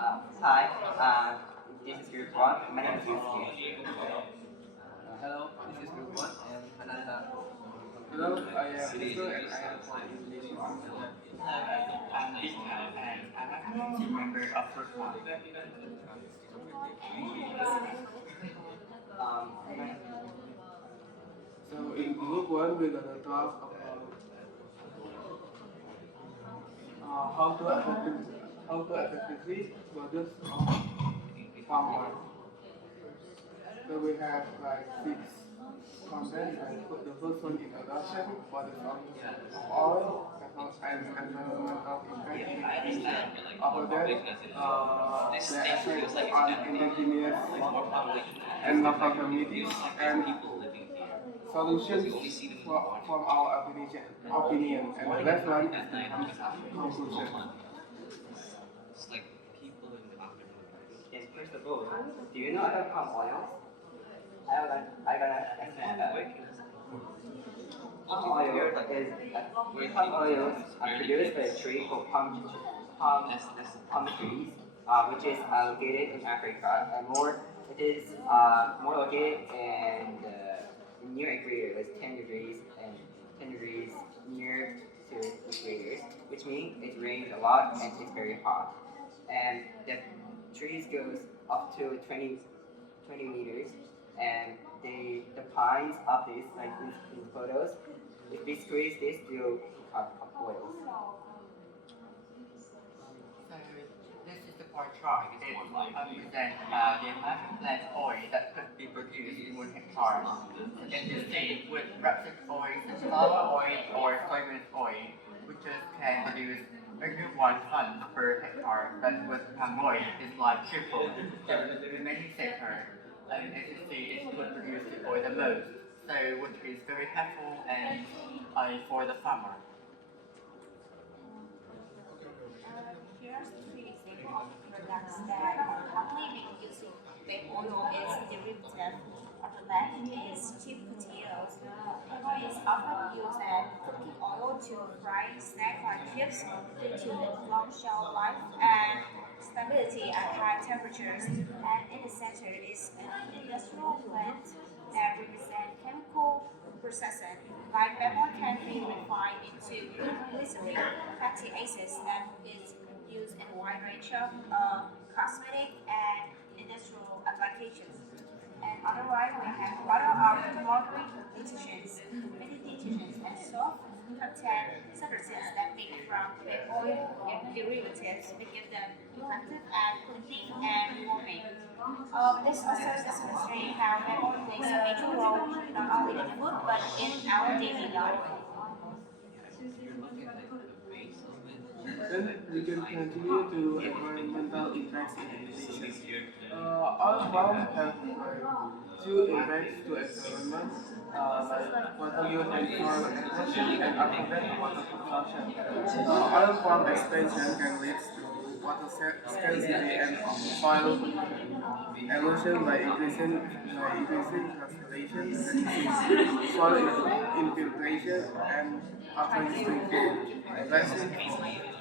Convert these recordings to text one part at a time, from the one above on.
Hi, this is Group 1. My name is Yusuke. Hello, this is Group 1 and Ananda. Hello, I am Peter and I am from English. I'm Vishnu and I'm a team member of Group 1. So in group 1, we're gonna talk about how to effectively produce farmers. So we have like 6 content. The first one is introduction, what is oil, and environmental impact. After that, the effects on indigenous and local communities and solutions from our opinion. And the last one is the conclusion. Yes, first of all, do you know about palm oil? I'm gonna explain that. Palm oil are produced by a tree called palm trees, which is located in Africa, and it is more located in near equator, like 10 degrees and 10 degrees near to equator, which means it rains a lot and it's very hot. And the trees goes up to 20 meters, and the pines of this, like in photos, if we squeeze this, will become oils. So this is the pie chart. It represents the amount of plant oil that could be produced in 1 hectare. As you see, with rapeseed oil, sunflower oil, or soybean oil, we just can produce only 1 ton per hectare, but with palm oil, it's like triple the remaining sector. And as you see, it could produce the oil the most, so which is very helpful and for the farmer. Here's 3 examples of products that are commonly being used in palm oil as derivative. On the left is cheap potatoes. Palm is often used as cooking oil to fry snack like chips due to its long shelf life and stability at high temperatures. And in the center is an industrial plant that represents chemical processing. Like palm oil can be refined into glycerin, fatty acids that is used in a wide range of cosmetic and industrial applications. And on the right, we have water of margarine detergents. Many detergents and soap contain substances that make from palm oil derivatives, making them effective at cleaning and warming. This also demonstrates how palm oil plays a major role not only in food but in our daily life. Then we can continue to environmental impacts in education. All farms have 2 impacts to environment, like water use and soil erosion, and after that water consumption. Oil farm expansion can lead to water scarcity and soil erosion by increasing transpiration, soil infiltration, and after using rising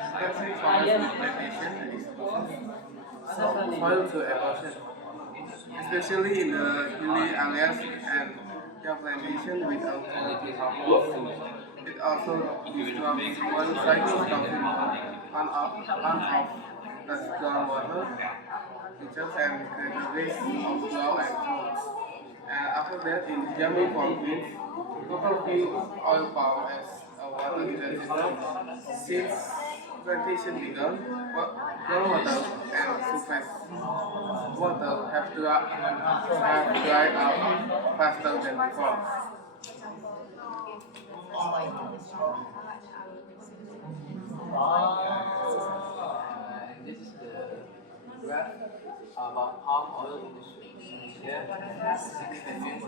forest plantation soil to erosion, especially in the hilly areas and their plantation without quality harvest. It also disrupts one cycle of the groundwater, reaches and create a risk of drought and floods. And after that, in Jammu province, local fields oil palm as a water intensive. Since plantation began, groundwater and surface water have dried up faster than before. This is the graph about palm oil industry. Here, significant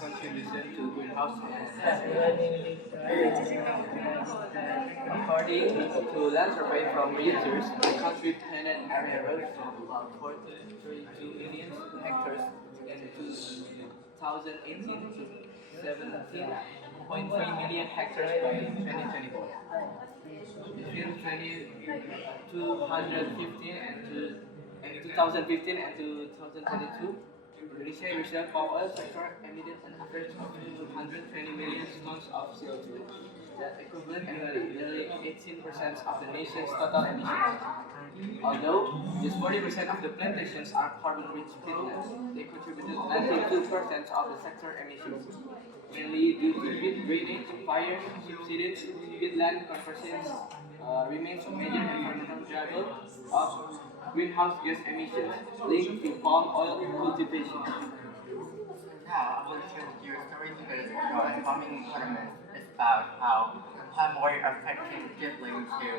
contribution to greenhouse gas. According to land survey from Reuters, the country planted area rose from about 42 million hectares in 2018 to 17.3 million hectares by 2024. Between 215 and In 2015 and 2022, Indonesia reserve for oil sector emitted an average of 220 million tons of CO2, that equivalent nearly 18% of the nation's total emissions. Although just 40% of the plantations are carbon-rich peatlands, they contributed 92% of the sector emissions, mainly due to peat drainage, fire, subsidence, peatland conversions remains a major environmental driver of greenhouse gas emissions linked to palm oil cultivation. Now, I will share with you a story because your farming economy is about how palm oil affected deeply to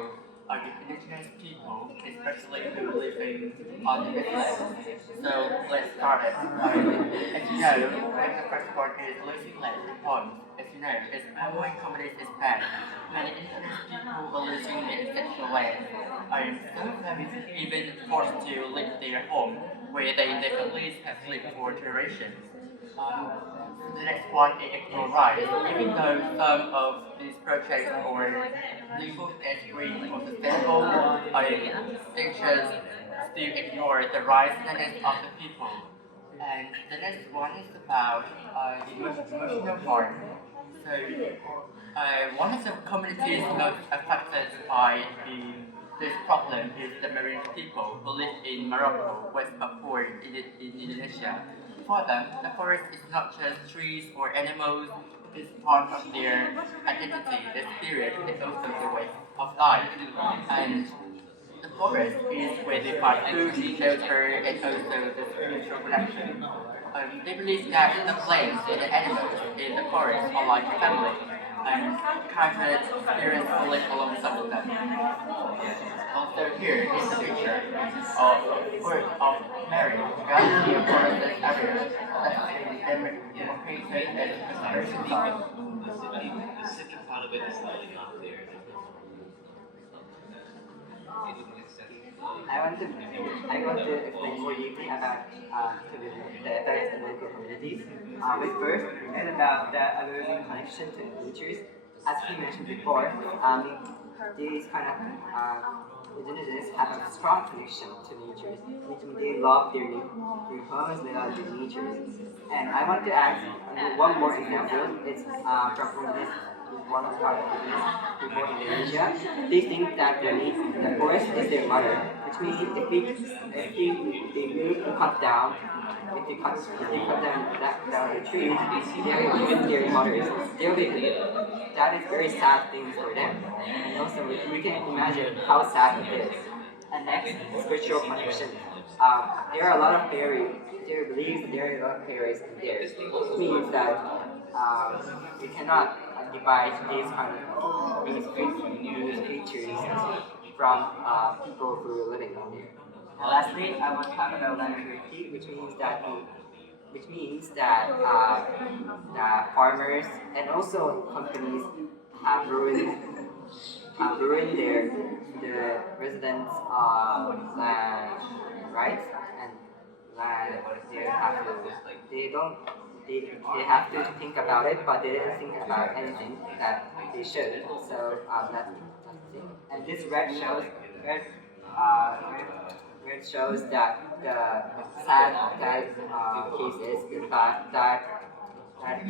the indigenous people, especially who living on the land. So let's start it. As you know, when the first part is losing land reforms, as you know, as palm oil companies expand, many indigenous people are losing their ancestral land. Some families even forced to leave their home, where their families have lived for generations. The next one is equal rights. Even though some of these projects are labeled as green or sustainable, nations still ignore the rights and needs of the people. And the next one is about emotional harm. So, one of the communities most affected by this problem is the marine people who live in Morocco, West Papua, in Indonesia. For them, the forest is not just trees or animals, it is part of their identity, their spirit, and also their way of life. And the forest is where they find food, shelter, and also the spiritual connection. They believe that the plants and the animals in the forest are like family, and kindred spirits will live alongside of them. Also here is a picture of group of Mary gathered near forested areas that located as a person site. The second part of it is slightly not clear. I want to explain more deeply about the effects on local communities. But first, it's about the losing connection to natures. As he mentioned before, these kind of indigenous have a strong connection to nature, which means they love their homes, they love their nature. And I want to add one more example. It's from one of our indigenous people in Indonesia. They think that the forest is their mother, which means if they move to cut down, if they cut down the trees, they're even their mothers. That is very sad thing for them. And also we can imagine how sad it is. And next, spiritual connection. There are a lot of fairies. There believes that there are a lot of fairies in there. Which means that we cannot divide these creatures from people who are living on there. And lastly, I want to talk about land security, which means that farmers and also companies have ruined the residents' land rights and land. They have to think about it, but they didn't think about anything that they should. So that's the thing. And this red shows that the sad case is the fact that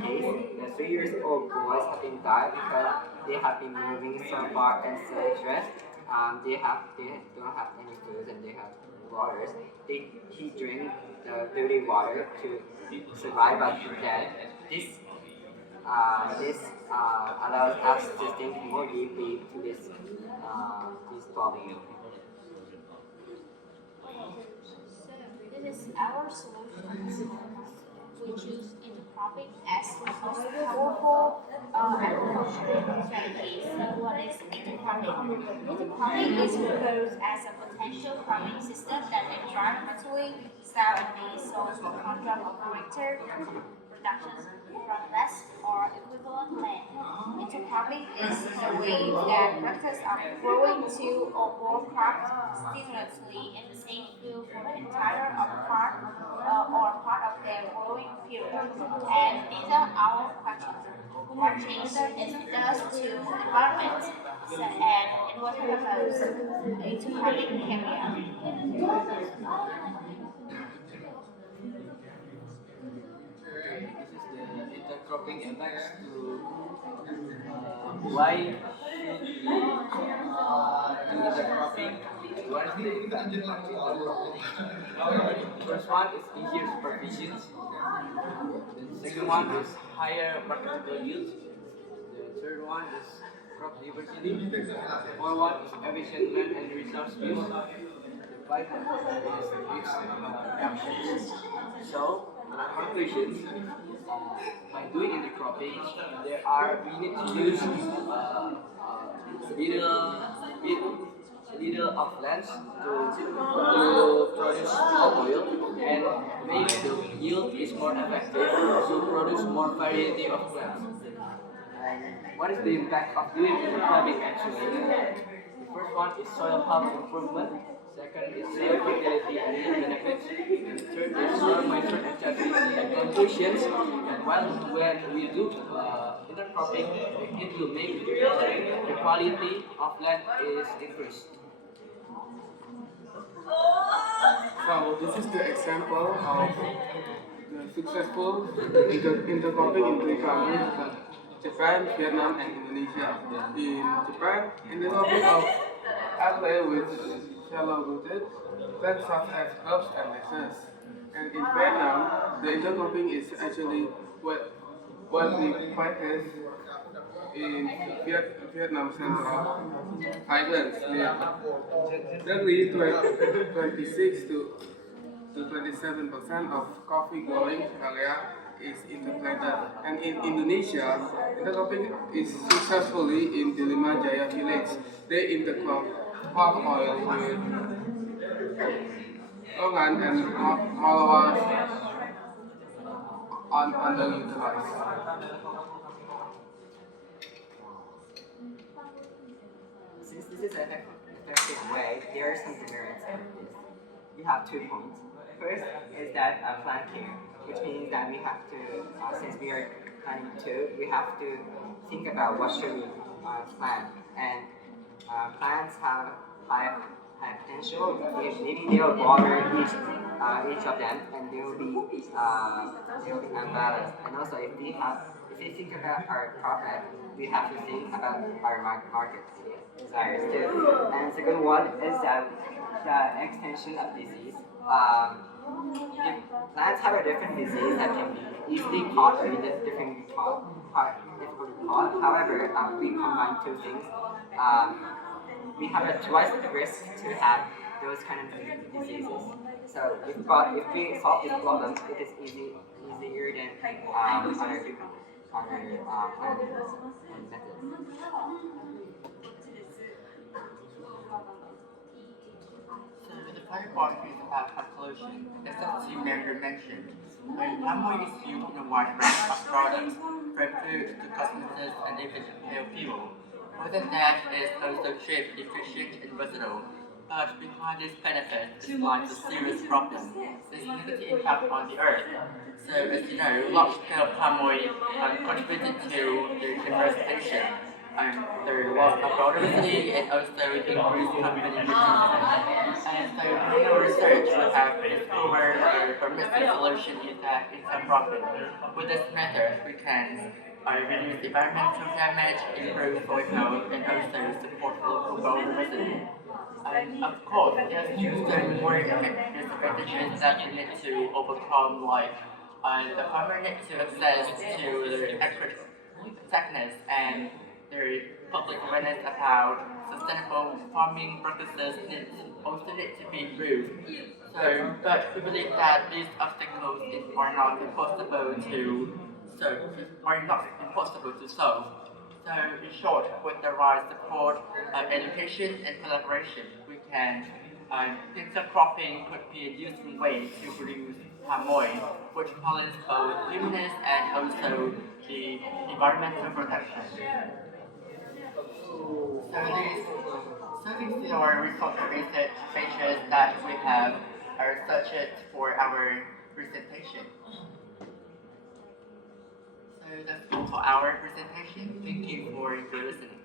case the 3-year-old boys have been died because they have been moving so far and so stressed. They don't have any food and they have waters. He drank the dirty water to survive but dead. This allows us to think more deeply to this problem. So this is our solution. We choose intercropping as the most powerful agricultural strategy. So what is intercropping? Intercropping is proposed as a potential cropping system that environmentally sound solves the concept of greater production from less or equivalent land. Intercropping is the way that practice of growing two or more crops simultaneously in the same field for the entire part or part of their growing period. And these are our questions. What changes it does to the environment? So, and it was proposed to happen in Kenya. This is the intercropping effects to why should we do intercropping. What is the impact of intercropping? First one is easier supervision. The second one is higher marketable yield. The third one is crop diversity. The fourth one is efficient land and resource use. The fifth one is risk reduction. So, conclusion, by doing intercropping, we need to use little of lands to produce oil, and maybe the yield is more effective to produce more variety of plants. And what is the impact of doing intercropping actually? The first one is soil health improvement. Second is soil fertility and yield benefits. And third is soil moisture and fertility and conclusions. And when we do intercropping, it will make the quality of land is increased. So this is the example of the successful intercropping in three countries: Japan, Vietnam, and Indonesia. In Japan, intercropping of algae with shallow-rooted plants such as herbs and lettuce. And in Vietnam, the intercropping is actually what we practice in Vietnam Central Highlands. Roughly 26 to 27% of coffee growing area is interplanted. And in Indonesia, intercropping is successfully in Delima Jaya village. They intercrop palm oil with longan and malawas underutilized. Since this is an effective way, there are some demerits of this. We have 2 points. First is that plant care, which means that we have to, since we are planning to, we have to think about what should we plant. And plants have high potential. Maybe they'll water each of them, and they'll be unbalanced. And also, if we think about our profit, we have to think about our market desires too. And second one is that the extension of disease. If plants have a different disease that can be easily caught or difficult to caught. However, we combine 2 things. We have a twice the risk to have those kind of diseases. So if we solve this problem, it is easier than other plans and methods. So the final point is about pollution. As the member mentioned, palm oil is used in a wide range of products, from food to cosmetics and even fuel. More than that, it's also cheap, efficient, and versatile. But behind this benefit lies a serious problem: the negative impact on the earth. So, as you know, large-scale palm oil contributed to the deforestation, the loss of biodiversity, and also increased carbon emissions. And so, during our research, we have discovered a permissive solution is that intercropping. With this method, we can reduce environmental damage, improve soil health, and also support local biodiversity. And of course, there's some more disadvantages that we need to overcome, like the farmer needs to access to the accurate techniques and the public awareness about sustainable farming practices also need to be improved. So, but we believe that these obstacles are not impossible to solve. So, in short, with the right support, education, and collaboration, we can intercropping could be a useful way to produce palm oil, which balances both humanist and also the environmental protection. So these are research pages that we have researched for our presentation. So that's all for our presentation. Thank you for listening.